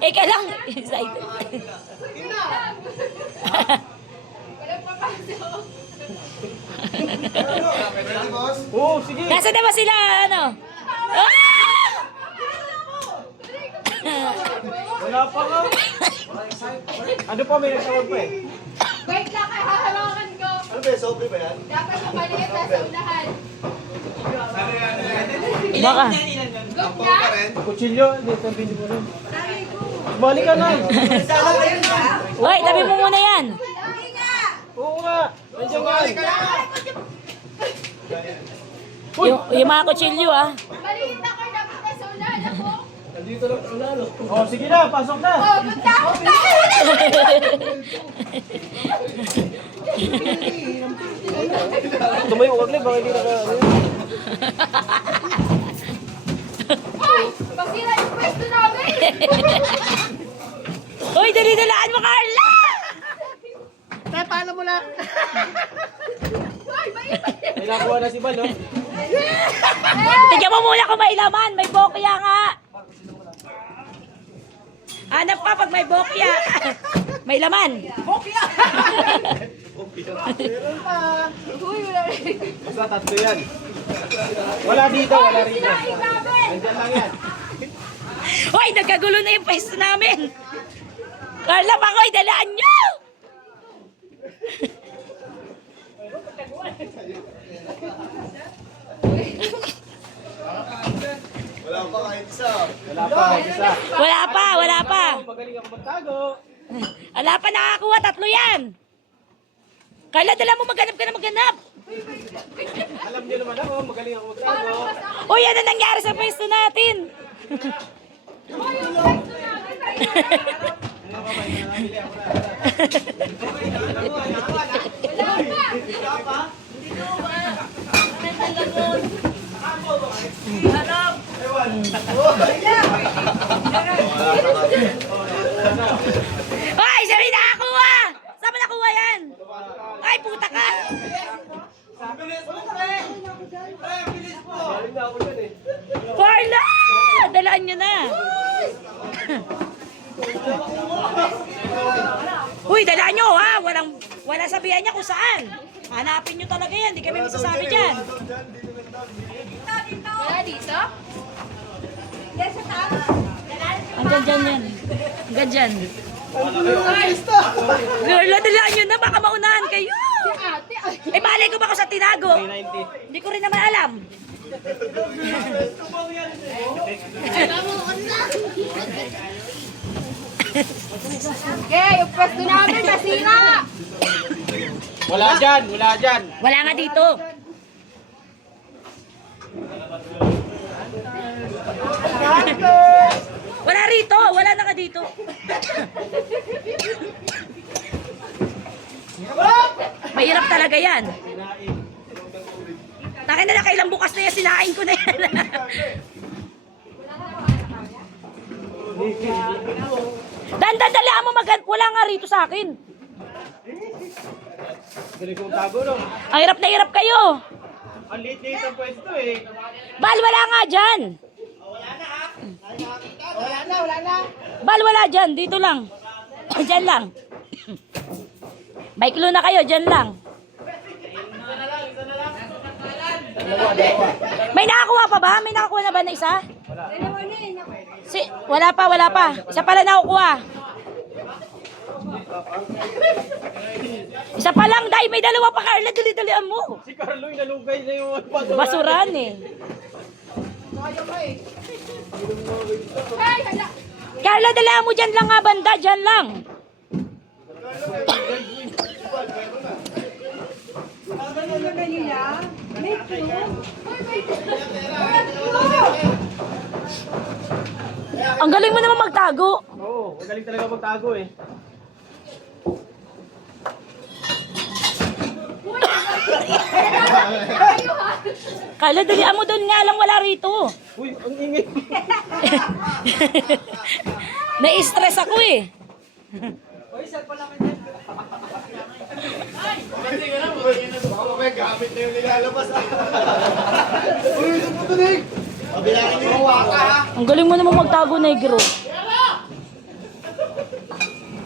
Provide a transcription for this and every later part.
Ika lang. Excited. Oo, sige. Nasaan na ba sila? Ano? Ah! Wala pa nga. Ano pa, may nagtawag pa eh. Wait lang, kaya hahawakan ko. Ano ba, sobre ba yan? Dapat mabaliit na sa unahan. Baka. Look na. Kutsilyo, hindi, sabihin mo rin. Balik ka na. Hoy, tabi mo muna yan. Oo nga. Nandiyan nga. Yung mga kutsilyo ah. Maliit na ko, dapat na sa unahan ako. Oh, sige na, pasok na. Oh, punta, punta! Tumayo, wag lang, baka hindi naka... Hoy! Masira yung pwesto namin! Hoy, dali-dalaan mo, Carla! Hoy, bait! May nakuha na si Bal, no? Tigyan mo muna kung may laman. May bokya nga. Hanap ka pag may bokya. May laman. Bokya! Uy, wala rin. Basta tatlo yan. Wala dito, wala rito. Sinaing namin! Nandiyan lang yan. Hoy, nagkagulo na yung pwesto namin. Carla, Pakoy, dalaan nyo! Wala pa kahit isa. Wala pa, isa. Wala pa, wala pa. Magaling ako magtago. Wala pa nakakuha, tatlo yan. Carla, dala mo, maghanap ka na maghanap. Alam niyo naman ako, magaling ako magtago. Uy, ano nangyari sa pwesto natin? Hoy, yung pwesto namin! Wala pa! Hoy, sabi nakakuha! Saan mo nakuha yan? Ay, puta ka! Galing na ako dyan eh. Carla! Dalaan nyo na. Uy, dalaan nyo ha. Wala sabihan niya kung saan. Hanapin nyo talaga yan. Hindi kami masasabi dyan. Wala dito? Yan sa taas. Hanggang dyan yan. Hanggang dyan. Carla, dalaan nyo na. Baka maunahan kayo. Si ate, ay. Eh, malay ko ba ako sa tinago? 90. Hindi ko rin naman alam. Okay, yung pwesto namin masira! Wala dyan, wala dyan. Wala nga dito. Wala rito. Wala na ka dito. Mahirap talaga yan. Takin na kailang bukas na yan. Sinain ko na yan. Dandan-dalaan mo wala nga rito sa akin. Galing ko magtago, no? Ang hirap na hirap kayo. Ang liit-liit ang pwesto eh. Bal, wala nga dyan. Wala na. Bal, wala dyan. Dito lang. Dyan lang. May clue na kayo. Dyan lang. May nakakuha pa ba? May nakakuha na ba na isa? Wala pa, wala pa. Isa pala nakukuha. Isa pa lang, dahil may dalawa pa, Carla. Dali-dalian mo. Si Carlo inalugay na yung Basuran eh. Hey, hala. Carla, dala mo dyan lang nga banda. Dyan lang. Ang galing mo naman magtago. Oo, magaling talaga magtago eh. Kayo ha? Carla, dalian mo doon nga lang, wala rito. Uy, ang ingay. Na-stress ako eh. Baka may gamit na yung nilalabas. Pabilangin niyo yung waka ha. Ang galing mo naman magtago, negro.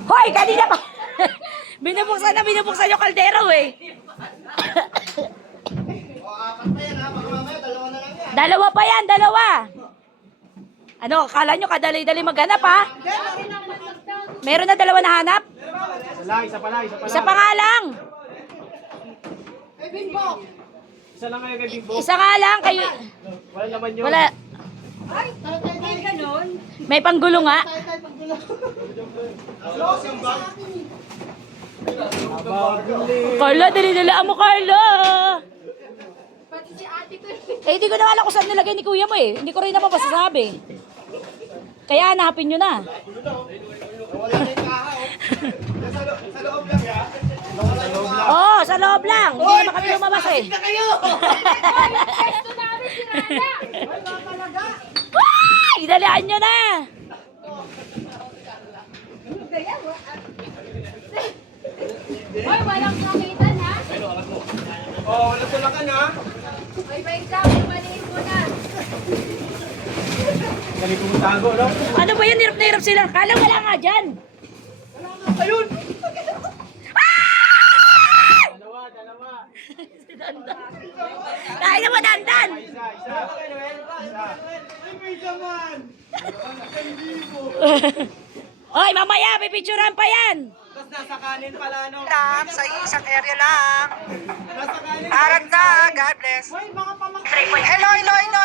Hoy, kanina pa! binubuksan yung kaldero eh. O, apat pa yan ha. Baka mamaya, dalawa na lang yan. Dalawa pa yan, dalawa. Ano, akala nyo kadali-dali maghanap ha? Meron na dalawa na hanap? Isa lang, isa pa lang, isa pa lang. Isa pa nga lang. Isa lang kayo kay Bimbo. Isa nga lang. Kayo, Wala naman yun. wala. Ay, ganun. May panggulo nga. Abaguli. Carla, dali-dalaan mo, Carla. Pati si ate ko. Eh, hindi ko na alam kung saan nilagay ni kuya mo eh. Hindi ko rin naman masasabi. Kaya hanapin nyo na. Wala na yung kaha oh. Sa loob lang ya. Oo, sa loob lang. Hindi naman kami lumabas eh. Pwesto namin si Rana. Ay, dalaan nyo na. Kaya, Hoy, walang kakitan ha? Oh, wala tulakan ha. Ay, wait lang. Maliit mo na. Galing kong tago, no? Ano ba yun? Hirap na hirap sila. Kala wala nga dyan. Ayun! Ah! Dalawa, dalawa. Kaya na madandan. Isa, isa. Isa. Oy, mamaya, pipicturan pa yan. Tapos nasa kanin pala, no? lang, sa isang area lang. Nasa kanin. Aragda, God bless. Hello, hello, hello, hello.